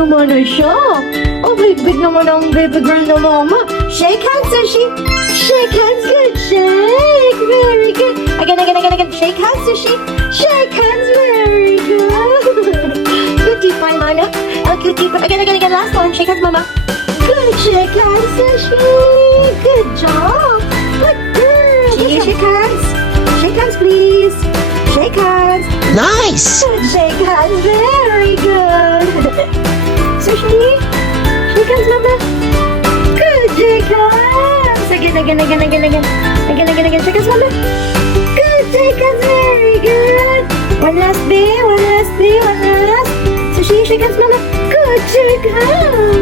naman na siya. Oh, big naman ang baby girl na mama. Shake hands, Sushi. Shake hands, good shake. Very good. Again. Shake hands, Sushi. Shake hands, very good. Cutie pie, Mana. Oh, cutie pie. Again. Last one. Shake hands, Mama. Good shake hands, Sushi. Good job. Good girl. Shake hands. Shake hands, please. Shake hands. Nice! Good shake hands. Very good. Sushi. Shake hands, Mama. Good shake hands. Again. Again. Shake hands, Mama. Good shake hands. Very good. One last. Sushi, shake hands, Mama. Good shake hands.